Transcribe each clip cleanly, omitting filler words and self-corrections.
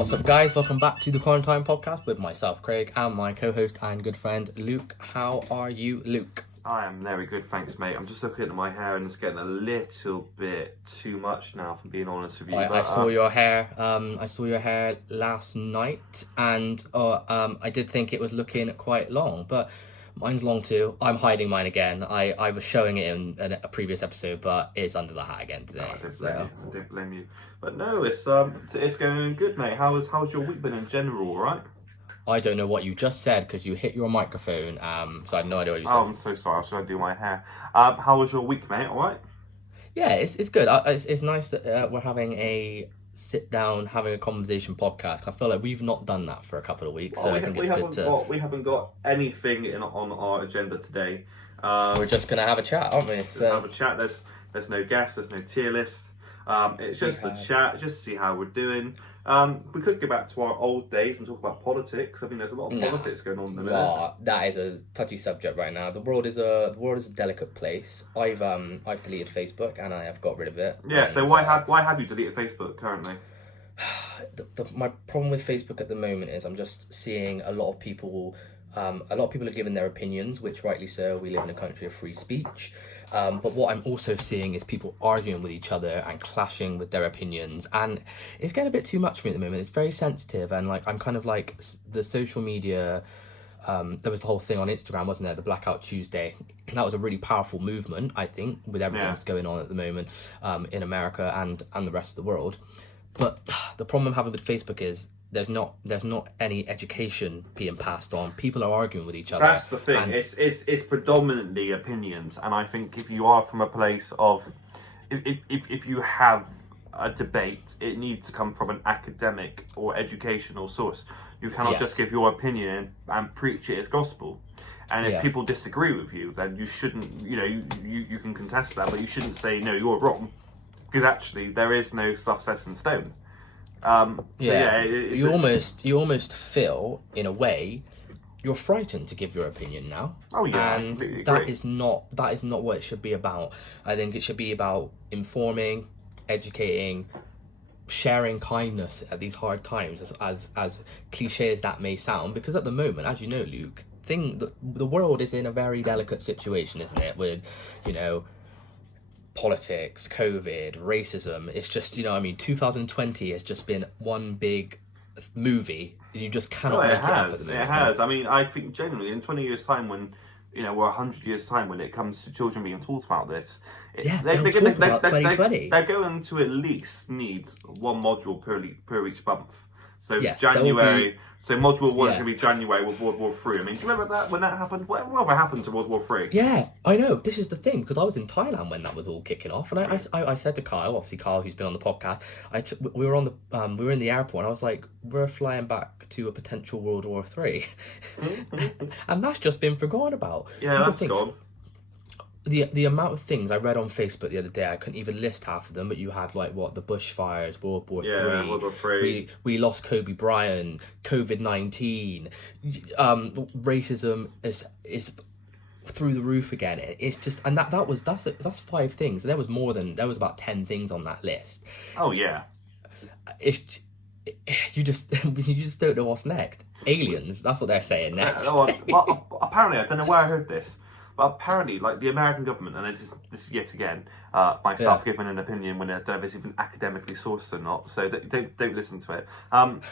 What's up, guys? Welcome back to the Quarantime podcast with myself, Craig, and my co-host and good friend, Luke. How are you, Luke? I am very good, thanks, mate. I'm just looking at my hair and it's getting a little bit too much now, if I'm being honest with you. I saw your hair. I saw your hair last night, and I did think it was looking quite long, but mine's long too. I'm hiding mine again. I was showing it in a previous episode, but it's under the hat again today. I don't blame you. But no, it's going good, mate. How's your week been in general, all right? I don't know what you just said because you hit your microphone, so I have no idea what you said. Oh, I'm so sorry. I was trying to do my hair. How was your week, mate? All right? Yeah, it's good. It's nice that we're having a sit down, having a conversation podcast. I feel like we've not done that for a couple of weeks, so I think it's good to. We haven't got anything on our agenda today. We're just gonna have a chat, aren't we? So have a chat. There's no guests. There's no tier list. It's just a chat, just to see how we're doing. We could go back to our old days and talk about politics. I think there's a lot of politics going on there. Oh, that is a touchy subject right now. The world is a delicate place. I've deleted Facebook and I have got rid of it. Yeah. And, so why have you deleted Facebook currently? My problem with Facebook at the moment is I'm just seeing a lot of people. A lot of people are giving their opinions, which rightly so. We live in a country of free speech. But what I'm also seeing is people arguing with each other and clashing with their opinions, and it's getting a bit too much for me at the moment. It's very sensitive, and like I'm kind of like the social media. There was the whole thing on Instagram, wasn't there? The Blackout Tuesday. That was a really powerful movement, I think, with everything that's going on at the moment in America and the rest of the world. But the problem I'm having with Facebook is there's not any education being passed on. People are arguing with each other. That's the thing. It's predominantly opinions, and I think if you are from a place of, if you have a debate, it needs to come from an academic or educational source. You cannot just give your opinion and preach it as gospel. And if people disagree with you, then you shouldn't. You can contest that, but you shouldn't say no, you're wrong, because actually there is no stuff set in stone. You almost feel, in a way, you're frightened to give your opinion now. Oh yeah, and that is not what it should be about. I think it should be about informing, educating, sharing kindness at these hard times, as cliche as that may sound. Because at the moment, as you know, Luke, the world is in a very delicate situation, isn't it? With, politics, COVID, racism. It's just, 2020 has just been one big movie. You just cannot make it up at the moment. It has. I mean, I think genuinely in 20 years' time, when, or 100 years' time, when it comes to children being taught about this, they'll talk about 2020. They're going to at least need one module per each month. So yes, January. So module 1 is going to be January with World War 3. I mean, do you remember that when that happened? Whatever happened to World War 3? Yeah, I know. This is the thing, because I was in Thailand when that was all kicking off, and I said to Kyle, obviously Kyle, who's been on the podcast, we were in the airport, and I was like, we're flying back to a potential World War 3, and that's just been forgotten about. Yeah, that's gone. The amount of things I read on Facebook the other day, I couldn't even list half of them, but you had the bushfires, World War III, we lost Kobe Bryant, COVID-19, racism is through the roof again. It's just, and that's 5 things. There was about 10 things on that list. Oh yeah. You just don't know what's next. Aliens, that's what they're saying next. Well, apparently, I don't know where I heard this. But apparently, the American government, and this is yet again myself giving an opinion when I don't know if it's even academically sourced or not, so don't listen to it. I'm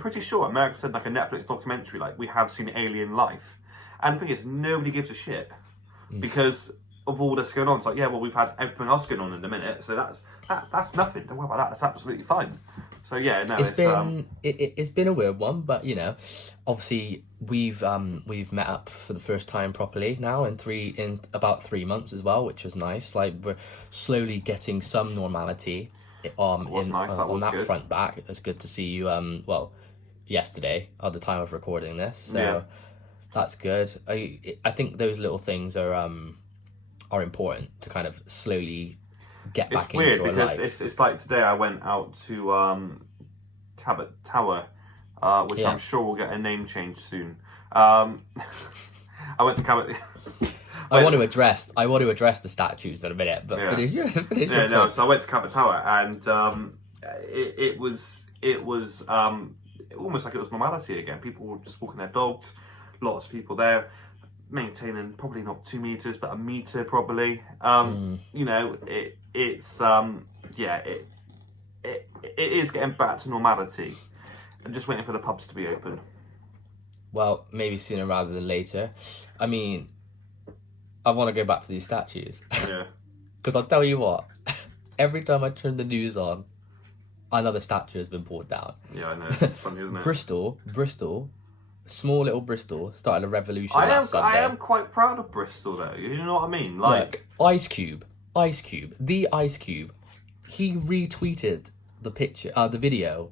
pretty sure America said a Netflix documentary, we have seen alien life, and the thing is, nobody gives a shit because of all this going on. It's we've had everything else going on in a minute, so that's nothing. Don't worry about that. That's absolutely fine. So yeah, no, it's been a weird one, but obviously we've met up for the first time properly now in about 3 months as well, which was nice. We're slowly getting some normality on that front back. It's good to see you. Yesterday at the time of recording this, so that's good. I think those little things are important to kind of slowly get back into your life. It's weird because it's like today I went out to Cabot Tower, which I'm sure will get a name change soon. I went to Cabot. I want to address the statues in a minute, but finish your point. So I went to Cabot Tower, and it was it was almost like it was normality again. People were just walking their dogs, lots of people there, maintaining probably not 2 meters, but a meter probably. You know, it is getting back to normality. I'm just waiting for the pubs to be open. Well, maybe sooner rather than later. I mean, I want to go back to these statues. Yeah. Because I'll tell you what, every time I turn the news on, another statue has been pulled down. Yeah, I know. It's funny, isn't it? Bristol, small little Bristol, started a revolution last Sunday. I am quite proud of Bristol, though. You know what I mean? Like, look, Ice Cube, the Ice Cube, he retweeted the video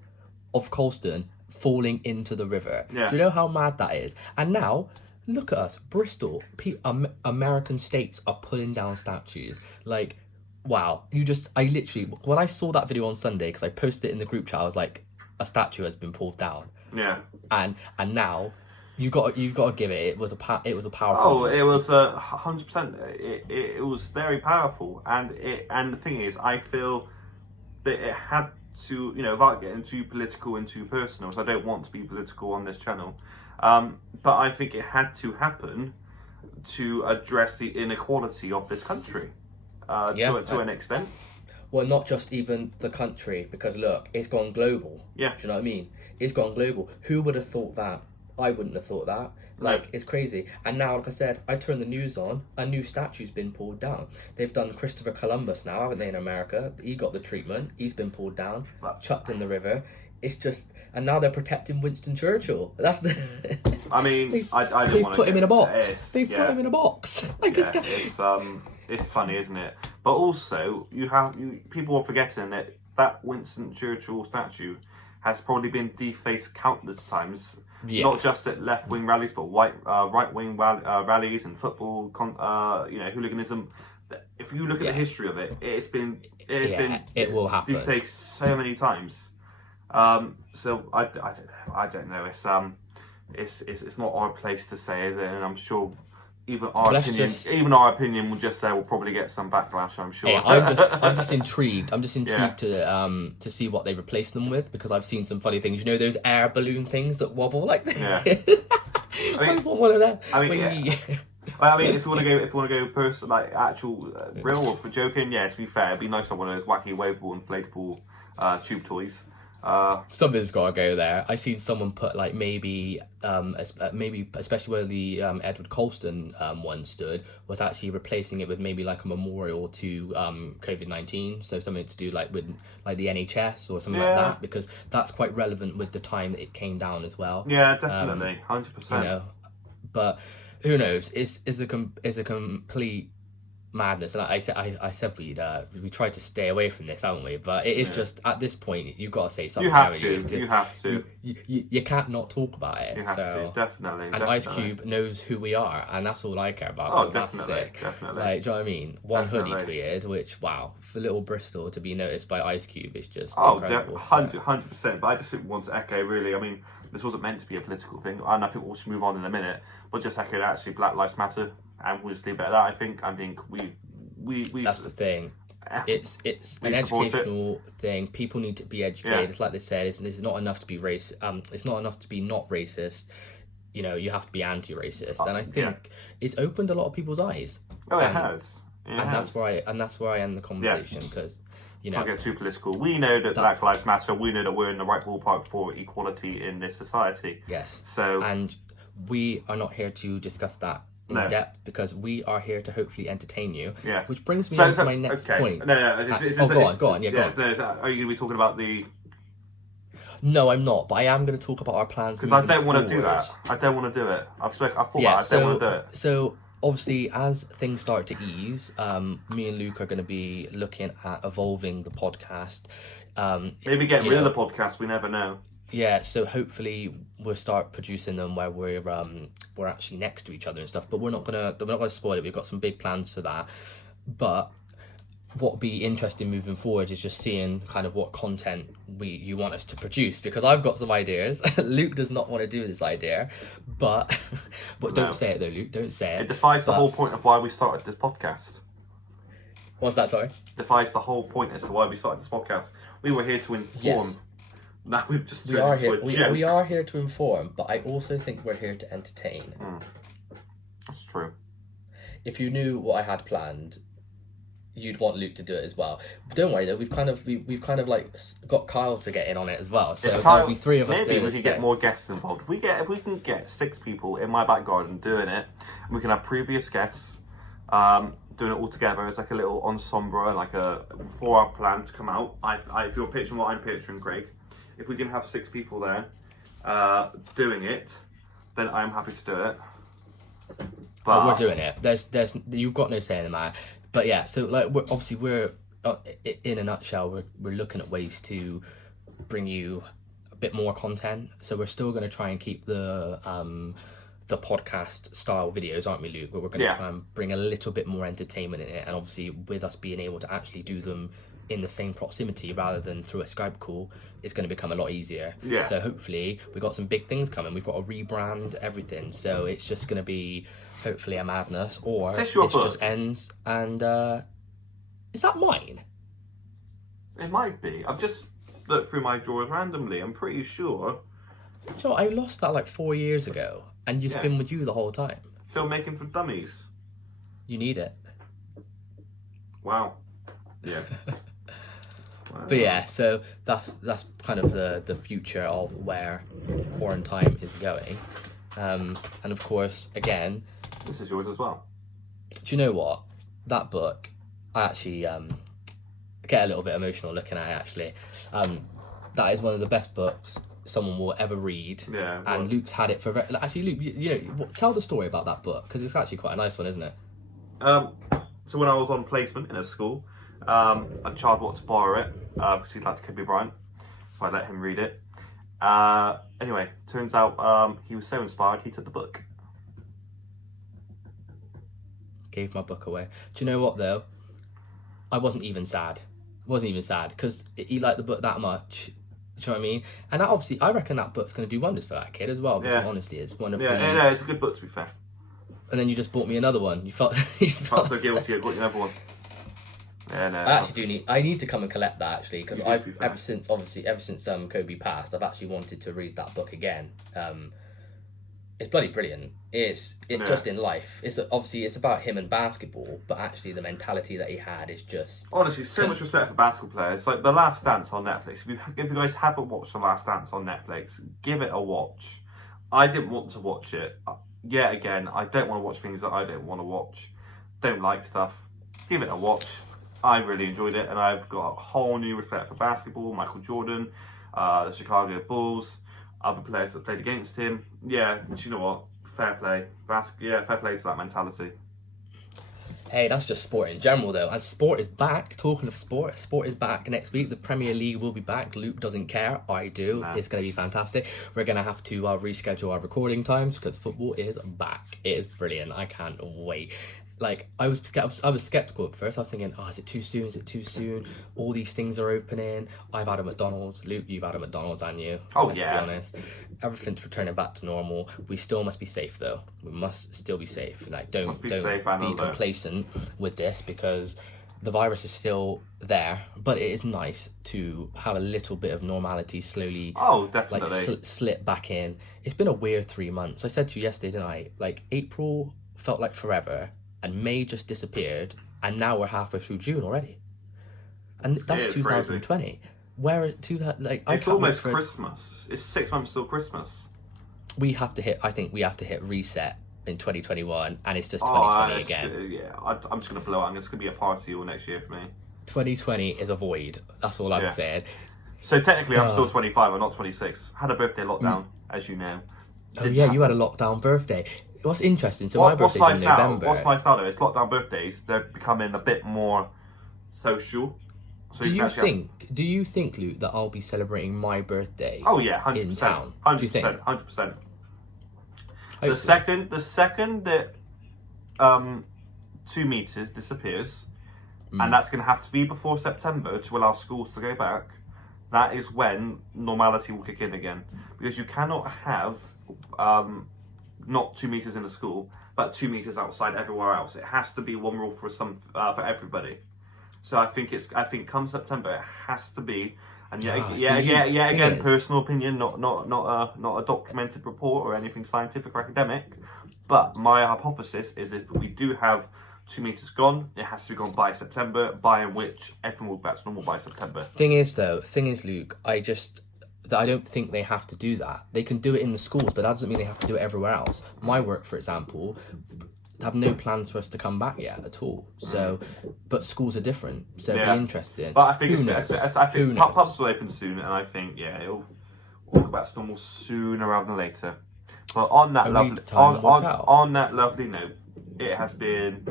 of Colston falling into the river. Yeah. Do you know how mad that is? And now, look at us, Bristol, American states are pulling down statues. Like, wow, I literally, when I saw that video on Sunday, because I posted it in the group chat, I was like, a statue has been pulled down. Yeah. And now, you got to give it. It was a powerful. Oh, it was 100%. It was very powerful, and the thing is, I feel that it had to, you know, without getting too political and too personal, because I don't want to be political on this channel, but I think it had to happen to address the inequality of this country to an extent. Well, not just even the country, because look, it's gone global. Yeah. Do you know what I mean? It's gone global. Who would have thought that? I wouldn't have thought that. Like, it's crazy. And now, like I said, I turn the news on, a new statue's been pulled down. They've done Christopher Columbus now, haven't they, in America? He got the treatment. He's been pulled down, chucked in the river. It's just, and now they're protecting Winston Churchill. That's the. I mean, I don't they've want put him in a box. They've put him in a box. It's funny, isn't it? But also, people are forgetting that Winston Churchill statue has probably been defaced countless times. Yeah. Not just at left-wing rallies, but right-wing rallies and football, hooliganism. If you look at the history of it, it will happen. Defaced so many times. So I don't know. It's not our place to say, is it? And I'm sure even our opinion will just say we'll probably get some backlash. I'm sure. Yeah, I'm just intrigued. I'm just intrigued to see what they replace them with, because I've seen some funny things. You know those air balloon things that wobble like that. Yeah. I want one of them. I mean, if you want to go person like actual real or for joking, yeah. To be fair, it'd be nice to have one of those wacky wavable inflatable tube toys. Something's got to go there. I seen someone put like maybe especially where the Edward Colston one stood, was actually replacing it with maybe like a memorial to COVID-19, so something to do like with like the NHS or something like that, because that's quite relevant with the time that it came down as well. Yeah, definitely, 100%. You know, but who knows? It's a complete madness, and I said we tried to stay away from this, haven't we? But it is just at this point you've got to say something. You have to. You can't not talk about it. You have to, definitely. And Ice Cube knows who we are, and that's all I care about. Oh, definitely. Like, do you know what I mean? One hoodie tweeted, which for little Bristol to be noticed by Ice Cube is just incredible. 100%. But I just want to echo, really. I mean, this wasn't meant to be a political thing, and I think we'll move on in a minute. But just echo actually, Black Lives Matter. And we'll just leave it at that. I think we. That's the thing. It's an educational thing. People need to be educated. Yeah. It's like they said. It's not enough to be it's not enough to be not racist. You know, you have to be anti-racist. And I think it's opened a lot of people's eyes. Oh, it has. That's where I end the conversation, because. You know, can't get too political. We know that Black Lives Matter. We know that we're in the right ballpark for equality in this society. Yes. So, and we are not here to discuss that in depth, because we are here to hopefully entertain you. Yeah. Which brings me on to my next point. Go on. Yeah, go on. Are you going to be talking about the? No, I'm not. But I am going to talk about our plans. Because I don't want to do that. I don't want to do it. I don't want to do it. So obviously, as things start to ease, me and Luke are going to be looking at evolving the podcast. Maybe getting rid of the podcast. We never know. Yeah, so hopefully we'll start producing them where we're actually next to each other and stuff. But we're not gonna spoil it. We've got some big plans for that. But what would be interesting moving forward is just seeing kind of what content you want us to produce, because I've got some ideas. Luke does not want to do this idea, but don't say it though, Luke. Don't say it. It defies the whole point of why we started this podcast. What's that? Sorry. Defies the whole point as to why we started this podcast. We were here to inform. Yes. Now we've just We turned are into here. a We, joke. we are here to inform, but I also think we're here to entertain. That's true. If you knew what I had planned, you'd want Luke to do it as well. But don't worry though, we've kind of like got Kyle to get in on it as well. So there'll be three of us maybe doing we this could get thing. more guests involved. If we can get 6 people in my back garden doing it, and we can have previous guests doing it all together as like a little ensemble, like a 4-hour plan to come out. If you're picturing what I'm picturing, Craig, if we can have 6 people there doing it, then I'm happy to do it. But we're doing it. There's you've got no say in the matter. But yeah, so like we're in a nutshell, we're looking at ways to bring you a bit more content. So we're still going to try and keep the podcast style videos, aren't we, Luke? But we're going to try and bring a little bit more entertainment in it, and obviously with us being able to actually do them in the same proximity rather than through a Skype call, it's going to become a lot easier. Yeah. So hopefully we've got some big things coming. We've got to rebrand everything, so it's just going to be hopefully a madness, or this just ends and is that mine? It might be. I've just looked through my drawers randomly. I'm pretty sure. So I lost that like 4 years ago, and it's been with you the whole time. Filmmaking for dummies. You need it. Wow. Yeah. Wow. But yeah, so that's kind of the future of where Quarantime is going, and of course, again, This is yours as well. do you know what? That book, I actually get a little bit emotional looking at it. Actually, that is one of the best books someone will ever read. Yeah. And Luke's had it for actually, Luke, you know, tell the story about that book, because it's actually quite a nice one, isn't it? So when I was on placement in a school, a child wanted to borrow it because he liked Kobe Bryant, so I let him read it. Anyway, turns out he was so inspired he took the book. Gave my book away. Do you know what though? I wasn't even sad. Because he liked the book that much. Do you know what I mean? And that, obviously, I reckon that book's going to do wonders for that kid as well. Because honestly, it's one of the. Yeah, no, it's a good book to be fair. And then you just bought me another one. You felt. Felt so guilty. I got you another one. Yeah, no. I actually I need to come and collect that actually, because ever since Kobe passed, I've actually wanted to read that book again. It's bloody brilliant. Just in life. It's about him and basketball, but actually the mentality that he had is just honestly so much respect for basketball players. Like The Last Dance on Netflix. If you guys haven't watched The Last Dance on Netflix, give it a watch. I didn't want to watch it. Yet again, I don't want to watch things that I don't want to watch. Don't like stuff. Give it a watch. I really enjoyed it, and I've got a whole new respect for basketball. Michael Jordan, the Chicago Bulls, other players that played against him. Yeah, but you know what? Fair play. Fair play to that mentality. Hey, that's just sport in general though. And sport is back. Talking of sport is back next week. The Premier League will be back. Luke doesn't care. I do. Nah. It's going to be fantastic. We're going to have to reschedule our recording times because football is back. It is brilliant. I can't wait. Like, I was skeptical at first. I was thinking, is it too soon? Is it too soon? All these things are opening. I've had a McDonald's. Luke, you've had a McDonald's, haven't you? Let's be honest. Everything's returning back to normal. We still must be safe, though. We must still be safe. Like, don't be complacent with this, because the virus is still there. But it is nice to have a little bit of normality slowly. Oh, definitely. Like, slip back in. It's been a weird 3 months. I said to you yesterday, didn't I? Like, April felt like forever. And May just disappeared, and now we're halfway through June already, and that's 2020. Crazy. Where it's almost Christmas. It's 6 months till Christmas. I think we have to hit reset in 2021, and it's just 2020 again. Yeah, I'm just gonna blow it. It's gonna be a party all next year for me. 2020 is a void. That's all I'm saying. So technically, I'm still 25. I'm not 26. Had a birthday lockdown, as you know. You had a lockdown birthday. What's interesting, so my birthday's in November. What's nice now though is lockdown birthdays, they're becoming a bit more social. So do you think, Luke, that I'll be celebrating my birthday 100%, in town? 100%, do you think? 100%. Hopefully. The second that 2 meters disappears, and that's going to have to be before September to allow schools to go back, that is when normality will kick in again. Because you cannot have not 2 meters in the school, but 2 meters outside everywhere else. It has to be one rule for everybody. So I think come September, it has to be, And Thing again, is- personal opinion, not a documented report or anything scientific or academic. But my hypothesis is if we do have 2 meters gone, it has to be gone by September, by which everyone will be back to normal by September. Thing is, Luke, I don't think they have to do that. They can do it in the schools, but that doesn't mean they have to do it everywhere else. My work, for example, have no plans for us to come back yet at all. So, but schools are different, so Yeah. be interesting. But I think Who it's, knows? I think Who knows? pubs will open soon, and I think it'll walk back to normal sooner rather than later. But on that Only lovely time will tell. on that lovely note, it has been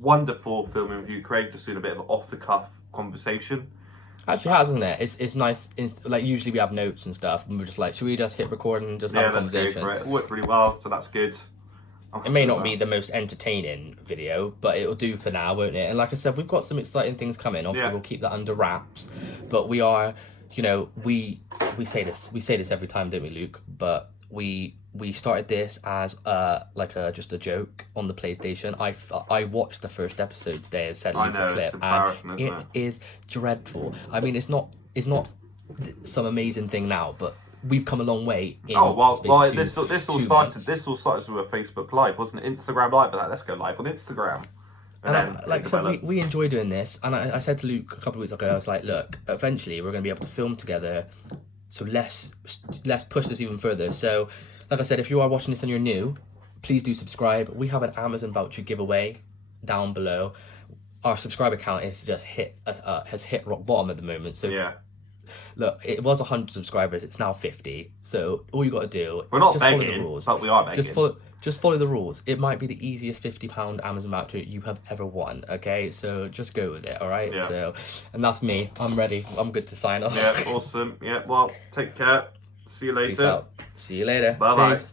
wonderful filming with you, Craig. Just doing a bit of off the cuff conversation. Actually, hasn't it? It's nice. Like usually we have notes and stuff, and we're just like, should we just hit record and just have a Let's go conversation? for it. It worked really well, so that's good. It may not be the most entertaining video, but it'll do for now, won't it? And like I said, we've got some exciting things coming. Obviously, we'll keep that under wraps. But we are, we say this every time, don't we, Luke? But we started this as just a joke on the PlayStation. I watched the first episode today and sent Luke a clip, and it is dreadful. I mean, it's not some amazing thing now, but we've come a long way. This all started with a Facebook Live, wasn't it? Instagram Live, but let's go live on Instagram. And we enjoy doing this, and I said to Luke a couple of weeks ago, I was like, look, eventually we're going to be able to film together, so let's push this even further. So, like I said, if you are watching this and you're new, please do subscribe. We have an Amazon voucher giveaway down below. Our subscriber count is just has hit rock bottom at the moment. So yeah. Look, it was 100 subscribers. It's now 50. So all you got to do, we're not just begging, follow the rules. But we are begging. Just follow the rules. It might be the easiest £50 Amazon voucher you have ever won. Okay, so just go with it. All right. Yeah. So, and that's me. I'm ready. I'm good to sign off. Yeah, awesome. Yeah, well, take care. See you later. Peace out. See you later. Bye-bye. Peace.